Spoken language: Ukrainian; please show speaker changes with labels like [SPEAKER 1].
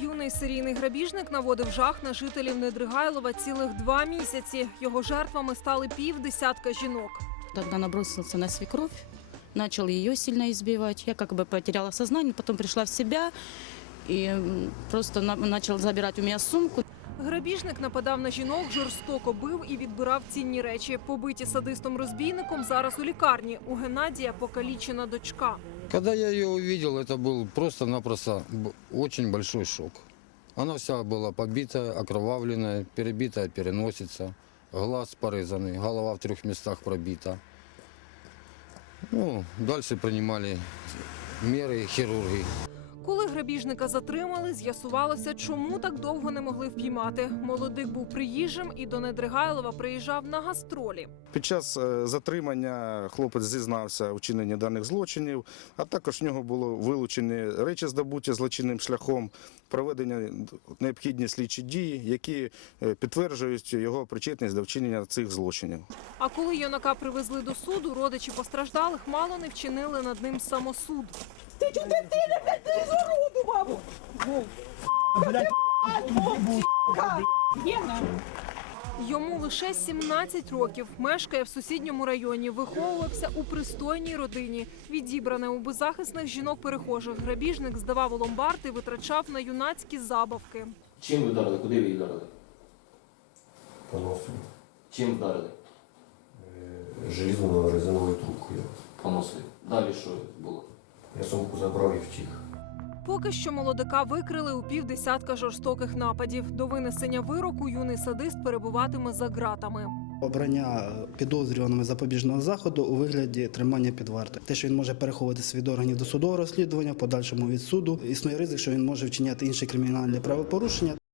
[SPEAKER 1] Юний серійний грабіжник наводив жах на жителів Недригайлова цілих 2 місяці. Його жертвами стали півдесятка жінок.
[SPEAKER 2] Тогда набросился на свекровь, начал ее сильно избивать. Я как бы потеряла сознание, потом пришла в себя и просто начал забирать у меня сумку.
[SPEAKER 1] Грабіжник нападав на жінок, жорстоко бив і відбирав цінні речі. Побиті садистом-розбійником зараз у лікарні. У Геннадія покалічена дочка.
[SPEAKER 3] Когда я ее увидел, это был просто-напросто очень большой шок. Она вся была побитая, окровавленная, перебитая переносица, глаз порезанный, голова в 3 местах пробита. Дальше принимали меры хирурги.
[SPEAKER 1] Коли грабіжника затримали, з'ясувалося, чому так довго не могли впіймати. Молодик був приїжджим і до Недригайлова приїжджав на гастролі.
[SPEAKER 4] Під час затримання хлопець зізнався у вчиненні даних злочинів, а також в нього було вилучені речі, здобуті злочинним шляхом, проведені необхідні слідчі дії, які підтверджують його причетність до вчинення цих злочинів.
[SPEAKER 1] А коли юнака привезли до суду, родичі постраждалих мало не вчинили над ним самосуд.
[SPEAKER 5] Ти чого дитина, блядь, ти зуродував?
[SPEAKER 1] Йому лише 17 років. Мешкає в сусідньому районі. Виховувався у пристойній родині. Відібране у беззахисних жінок-перехожих грабіжник здавав у ломбард і витрачав на юнацькі забавки.
[SPEAKER 6] Чим ви вдарили? Куди ви її вдарили?
[SPEAKER 7] По носу.
[SPEAKER 6] Чим вдарили?
[SPEAKER 7] Железную резиновую трубку.
[SPEAKER 6] По носу. Далі що було?
[SPEAKER 7] Я сумку забрав і втік.
[SPEAKER 1] Поки що молодика викрили у півдесятка жорстоких нападів. До винесення вироку юний садист перебуватиме за ґратами.
[SPEAKER 8] Обрання підозрюваними запобіжного заходу у вигляді тримання під вартою. Те, що він може переховуватися від органів досудового розслідування, в подальшому від суду. Існує ризик, що він може вчиняти інші кримінальні правопорушення.